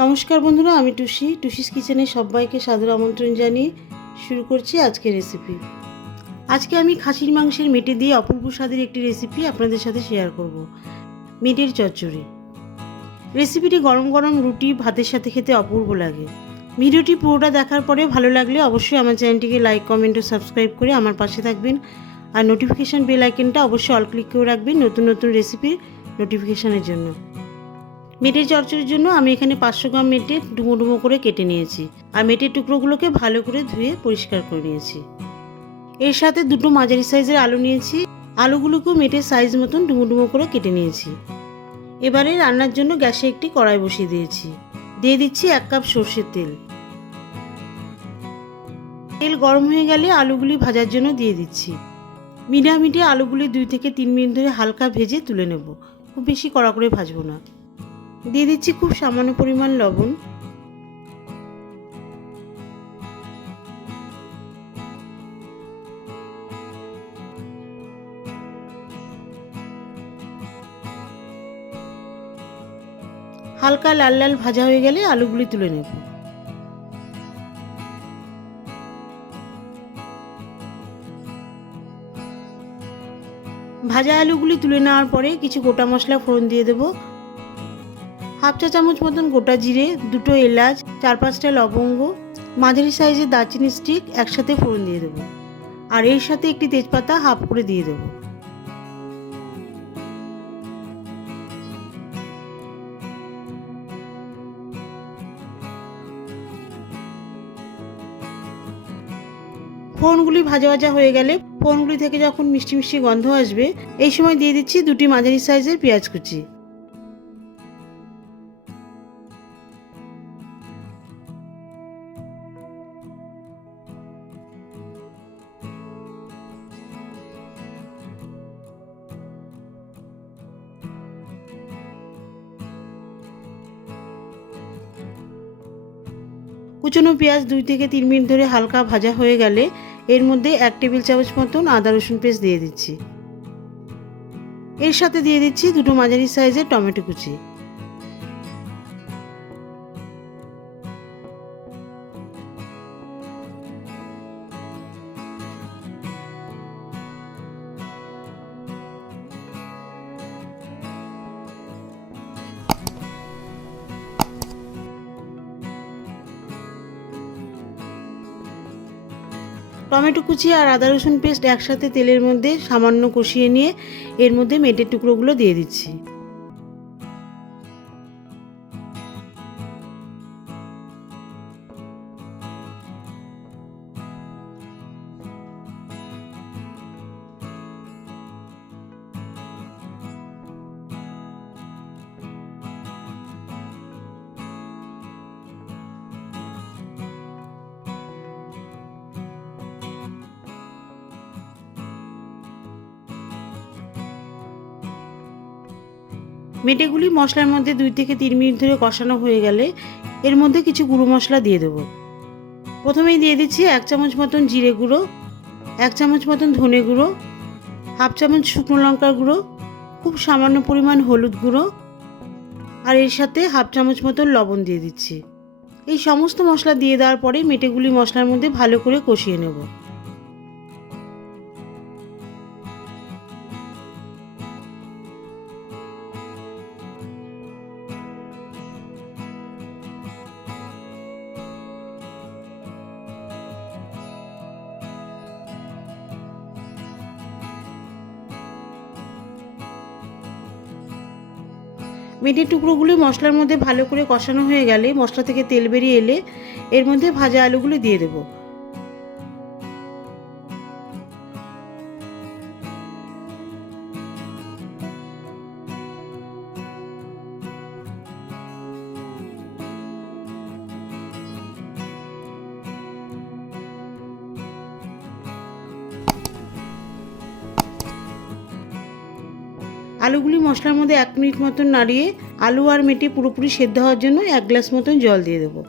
নমস্কার বন্ধুরা, আমি টুসিস কিচেনে সবাইকে সাদর আমন্ত্রণ জানিয়ে শুরু করছি আজকের রেসিপি। আজকে আমি খাসির মাংসের মেটে দিয়ে অপূর্ব স্বাদের একটি রেসিপি আপনাদের সাথে শেয়ার করব। মেটের চচ্চড়ি। রেসিপিটি গরম গরম রুটি ভাতের সাথে খেতে অপূর্ব লাগে। ভিডিওটি পুরোটা দেখার পরে ভালো লাগলে অবশ্যই আমার চ্যানেলটিকে লাইক, কমেন্ট ও সাবস্ক্রাইব করে আমার পাশে থাকবেন। আর নোটিফিকেশান বেল আইকনটা অবশ্যই অল ক্লিক করে রাখবেন নতুন নতুন রেসিপির নোটিফিকেশানের জন্য। মেটের চচ্চড়ির জন্য আমি এখানে 500 গ্রাম মেটে ডুমো ডুমো করে কেটে নিয়েছি আর মেটের টুকরোগুলোকে ভালো করে ধুয়ে পরিষ্কার করে নিয়েছি। এর সাথে দুটো মাঝারি সাইজের আলু নিয়েছি। আলুগুলোকেও মেটের সাইজ মতন ডুমো ডুমো করে কেটে নিয়েছি। এবারে রান্নার জন্য গ্যাসে একটি কড়াই বসিয়ে দিয়েছি। দিয়ে দিচ্ছি 1 কাপ সর্ষের তেল। তেল গরম হয়ে গেলে আলুগুলি ভাজার জন্য দিয়ে দিচ্ছি। মিডিয়ামে আলুগুলি 2 থেকে 3 মিনিট ধরে হালকা ভেজে তুলে নেব। খুব বেশি কড়া করে ভাজবো না। দিয়ে দিচ্ছি খুব সামান্য পরিমাণ লবণ। হালকা লাল লাল ভাজা হয়ে গেলে আলুগুলি তুলে নেব। ভাজা আলুগুলি তুলে নেওয়ার পরে কিছু গোটা মশলা ফোড়ন দিয়ে দেব। হাফ চা চামচ মতন গোটা জিরে, 2টো এলাচ, 4-5টা লবঙ্গ, মাঝারি সাইজের দারচিনি স্টিক একসাথে ফোড়ন দিয়ে দেব। আর এর সাথে একটি তেজপাতা হাফ করে দিয়ে দেব। ফোড়নগুলি ভাজা ভাজা হয়ে গেলে ফোড়নগুলি থেকে যখন মিষ্টি মিষ্টি গন্ধ আসবে, এই সময় দিয়ে দিচ্ছি 2টি মাঝারি সাইজের পেঁয়াজ কুচি। কুচনো পেঁয়াজ 2 থেকে 3 মিনিট ধরে হালকা ভাজা হয়ে গেলে এর মধ্যে 1 টেবিল চামচ মতন আদা রসুন পেস্ট দিয়ে দিচ্ছি। এর সাথে দিয়ে দিচ্ছি 2টো মাঝারি সাইজের টমেটো কুচি। টমেটো কুচি আর আদা রসুন পেস্ট একসাথে তেলের মধ্যে সামান্য কষিয়ে নিয়ে এর মধ্যে মেটের টুকরোগুলো দিয়ে দিচ্ছি। মেটেগুলি মশলার মধ্যে 2 থেকে 3 মিনিট ধরে কষানো হয়ে গেলে এর মধ্যে কিছু গুঁড়ো মশলা দিয়ে দেবো। প্রথমেই দিয়ে দিচ্ছি 1 চামচ মতন জিরে গুঁড়ো, 1 চামচ মতন ধনে গুঁড়ো, হাফ চামচ শুকনো লঙ্কার গুঁড়ো, খুব সামান্য পরিমাণ হলুদ গুঁড়ো আর এর সাথে হাফ চামচ মতন লবণ দিয়ে দিচ্ছি। এই সমস্ত মশলা দিয়ে দেওয়ার পরে মেটেগুলি মশলার মধ্যে ভালো করে কষিয়ে নেব। মেটের টুকরোগুলি মশলার মধ্যে ভালো করে কষানো হয়ে গেলে, মশলা থেকে তেল বেরিয়ে এলে এর মধ্যে ভাজা আলুগুলো দিয়ে দেবো। আলুগুলি মশলার মধ্যে 1 মিনিট মতন নাড়িয়ে আলু আর মেটে পুরোপুরি সেদ্ধ হওয়ার জন্য 1 গ্লাস মতন জল দিয়ে দেবো।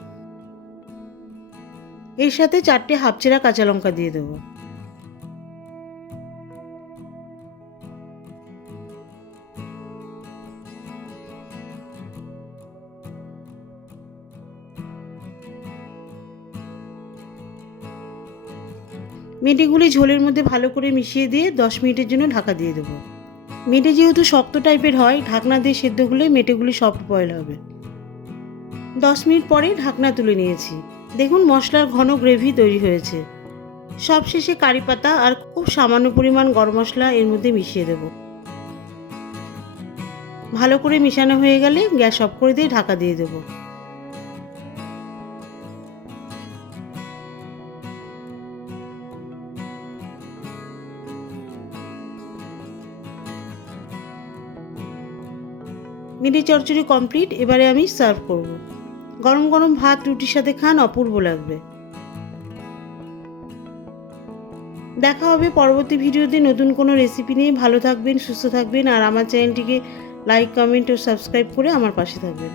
এর সাথে 4টে হাফ চেরা কাঁচা লঙ্কা দিয়ে দেবো। মেটেগুলি ঝোলের মধ্যে ভালো করে মিশিয়ে দিয়ে 10 মিনিটের জন্য ঢাকা দিয়ে দেবো। মেটে যেহেতু শক্ত টাইপের হয়, ঢাকনা দিয়ে সেদ্ধ হলে মেটেগুলি সফট বয়েল হবে। 10 মিনিট পরে ঢাকনা তুলে নিয়েছি। দেখুন মশলার ঘন গ্রেভি তৈরি হয়েছে। সবশেষে কারি পাতা আর খুব সামান্য পরিমাণ গরম মশলা এর মধ্যে মিশিয়ে দেব। ভালো করে মিশানো হয়ে গেলে গ্যাস অফ করে দিয়ে ঢাকা দিয়ে দেব। মেটে চচ্চড়ি কমপ্লিট। এবারে আমি সার্ভ করব। গরম গরম ভাত রুটির সাথে খান, অপূর্ব লাগবে। দেখা হবে পরবর্তী ভিডিওতে নতুন কোনো রেসিপি নিয়ে। ভালো থাকবেন, সুস্থ থাকবেন আর আমার চ্যানেলটিকে লাইক, কমেন্ট ও সাবস্ক্রাইব করে আমার পাশে থাকবেন।